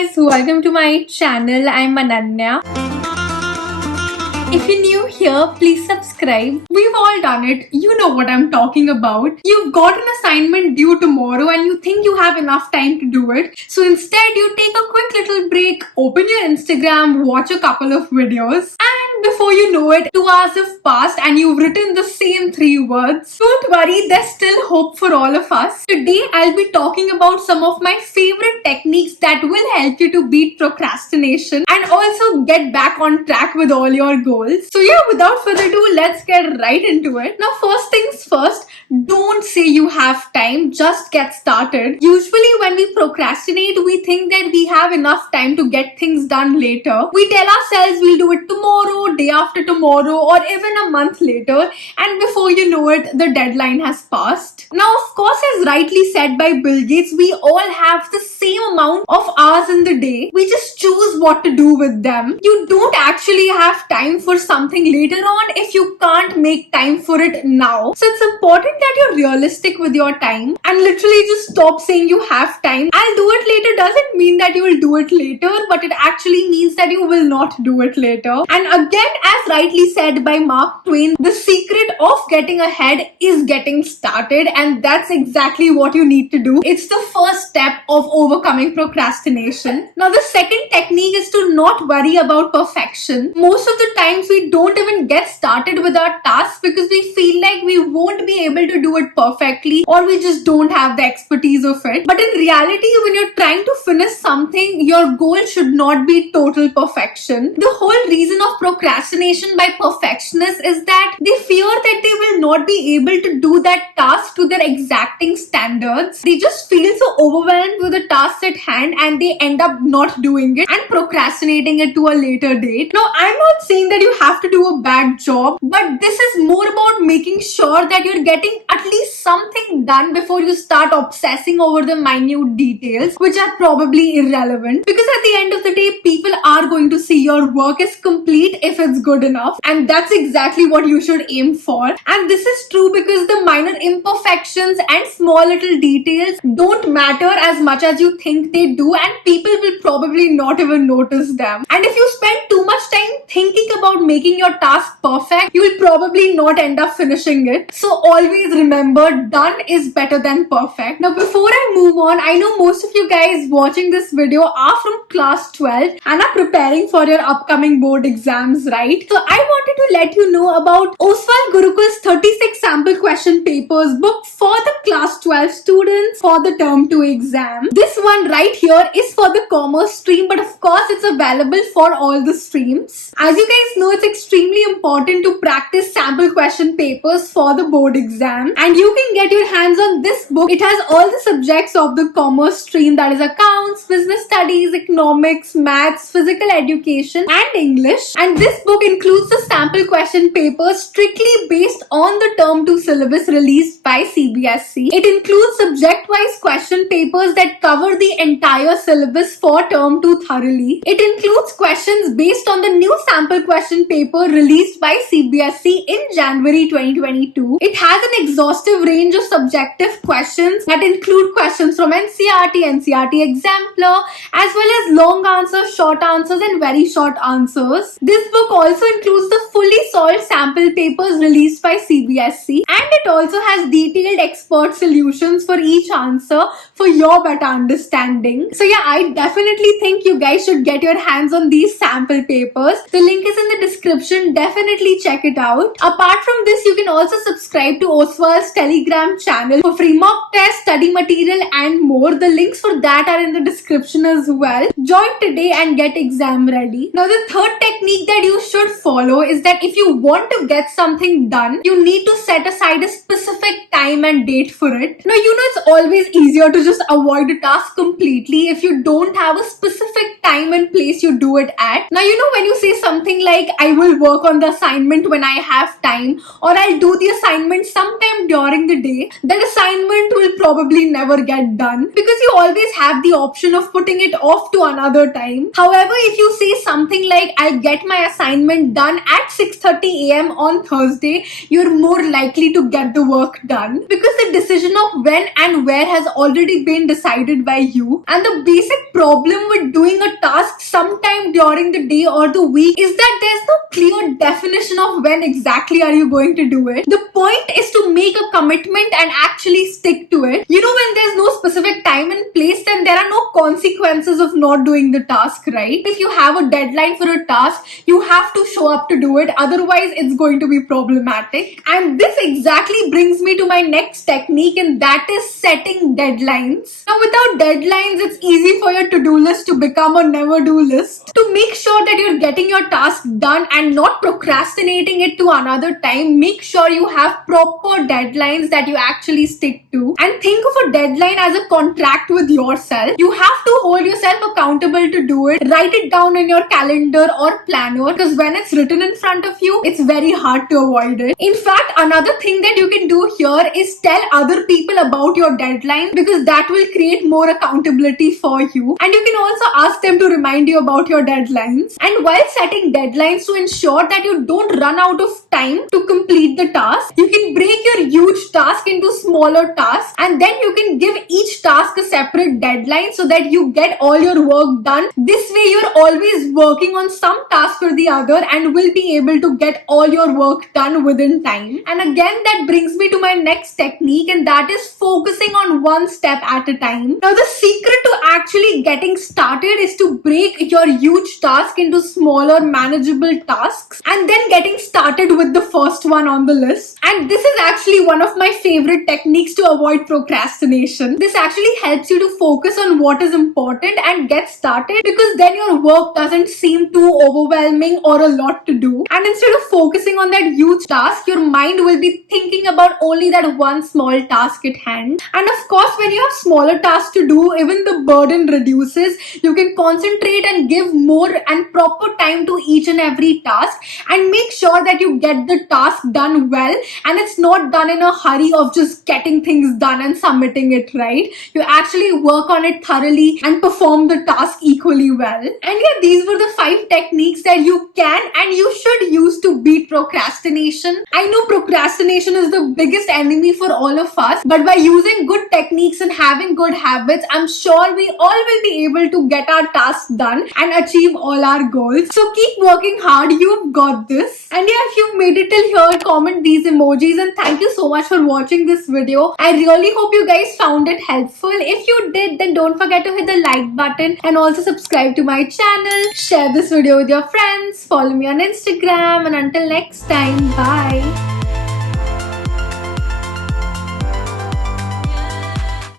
guys, welcome to my channel. I'm Ananya. If you're new here, please subscribe. We've all done it. You know what I'm talking about. You've got an assignment due tomorrow and you think you have enough time to do it. So instead, you take a quick little break, open your Instagram, watch a couple of videos, and before you know it, 2 hours have passed and you've written the same 3 words. Don't worry, there's still hope for all of us. Today, I'll be talking about some of my favorite techniques that will help you to beat procrastination and also get back on track with all your goals. So yeah, without further ado, let's get right into it. Now, first things first, don't say you have time, just get started. Usually when we procrastinate, we think that we have enough time to get things done later. We tell ourselves we'll do it tomorrow, day after tomorrow, or even a month later, and before you know it, the deadline has passed. Now, of course, as rightly said by Bill Gates, we all have the same amount of hours in the day. We just choose what to do with them. You don't actually have time for something later on if you can't make time for it now. So it's important that you're realistic with your time and literally just stop saying you have time. I'll do it later doesn't mean that you will do it later, but it actually means that you will not do it later. And again, as rightly said by Mark Twain, the secret of getting ahead is getting started, and that's exactly what you need to do. It's the first step of overcoming procrastination. Now, the second technique is to not worry about perfection. Most of the times we don't even get started with our tasks because we feel like we won't be able to do it perfectly, or we just don't have the expertise of it. But in reality, when you're trying to finish something, your goal should not be total perfection. The whole reason of procrastination by perfectionists is that they fear that they will not be able to do that task to their exacting standards. They just feel so overwhelmed with the task at hand and they end up not doing it and procrastinating it to a later date. Now, I'm not saying that you have to do a bad job, but this is more about making sure that you're getting at least something done before you start obsessing over the minute details, which are probably irrelevant. Because at the end of the day, people are going to see your work is complete if it's good enough, and that's exactly what you should aim for. And this is true because the minor imperfections and small little details don't matter as much as you think they do, and people will probably not even notice them. And if you spend too much time thinking about making your task perfect, you will probably not end up finishing it. So always remember, done is better than perfect. Now, before I move on, I know most of you guys watching this video are from class 12 and are preparing for your upcoming board exams, right? So I wanted to let you know about Oswal Gurukul's 36 sample question papers book for the class 12 students for the term 2 exam. This one right here is for the commerce stream, but of course it's available for all the streams. As you guys know, it's extremely important to practice sample question papers for the board exam, and you can get your hands on this book. It has all the subjects of the commerce stream, that is accounts, business studies, economics, maths, physical education and English. And this book includes the sample question papers strictly based on the term 2 syllabus released by CBSE. It includes subject-wise question papers that cover the entire syllabus for term 2 thoroughly. It includes questions based on the new sample question paper released by CBSE in January 2022. It has an exhaustive range of subjective questions that include questions from NCERT, NCERT Exemplar, as well as long answers, short answers and very short answers. This book also includes the fully solved sample papers released by CBSE, and it also has detailed expert solutions for each answer for your better understanding. So yeah, I definitely think you guys should get your hands on these sample papers. The link is in the description. Definitely check it out. Apart from this, you can also subscribe to Oswal's Telegram channel for free mock tests, study material and more. The links for that are in the description as well. Join today and get exam ready. Now, the third technique that you should follow is that if you want to get something done, you need to set aside a specific time and date for it. Now, you know it's always easier to just avoid a task completely if you don't have a specific time and place you do it at. Now, you know when you say something like, I will work on the assignment when I have time, or I'll do the assignment sometime during the day, that assignment will probably never get done because you always have the option of putting it off to another time. However, if you say something like, I'll get my assignment done at 6:30 a.m. on Thursday, you're more likely to get the work done because the decision of when and where has already been decided by you. And the basic problem with doing task sometime during the day or the week is that there's no clear definition of when exactly are you going to do it. The point is to make a commitment and actually stick to it. When there's no specific time and place, then there are no consequences of not doing the task, right? If you have a deadline for a task, you have to show up to do it. Otherwise, it's going to be problematic. And this exactly brings me to my next technique, and that is setting deadlines. Now, without deadlines, it's easy for your to-do list to become a never-do list. To make sure that you're getting your task done and not procrastinating it to another time, make sure you have proper deadlines that you actually stick to. And think of a deadline as a contract with yourself. You have to hold yourself accountable to do it. Write it down in your calendar or planner, because when it's written in front of you, it's very hard to avoid it. In fact, another thing that you can do here is tell other people about your deadline, because that will create more accountability for you. And you can also ask them to remind you about your deadlines. And while setting deadlines, to ensure that you don't run out of time to complete the task, you can break your huge task into smaller tasks, and then you can give each task a separate deadline so that you get all your work done. This way, you're always working on some task or the other and will be able to get all your work done within time. And again, that brings me to my next technique, and that is focusing on one step at a time. Now, the secret to actually getting started is to break your huge task into smaller, manageable tasks, and then getting started with the first one on the list. And this is actually one of my favorite techniques to avoid procrastination. This actually helps you to focus on what is important and get started, because then your work doesn't seem too overwhelming or a lot to do. And instead of focusing on that huge task, your mind will be thinking about only that one small task at hand. And of course, when you have smaller tasks to do, even the burden reduces. You can concentrate and give more and proper time to each and every task, and make sure that you get the task done well, and it's not done in a hurry of just getting things done and submitting it, right? You actually work on it thoroughly and perform the task equally well. And yeah, these were the 5 techniques that you can and you should use to beat procrastination. I know procrastination is the biggest enemy for all of us, but by using good techniques and having good habits, I'm sure we all will be able to get our tasks done and achieve all our goals. So keep working hard, you've got this. And yeah, if you've made it till here, comment these emojis, and thank you so much for watching this video. I really hope you guys found it helpful. If you did, then don't forget to hit the like button and also subscribe to my channel. Share this video with your friends, follow me on Instagram, and until next time, bye.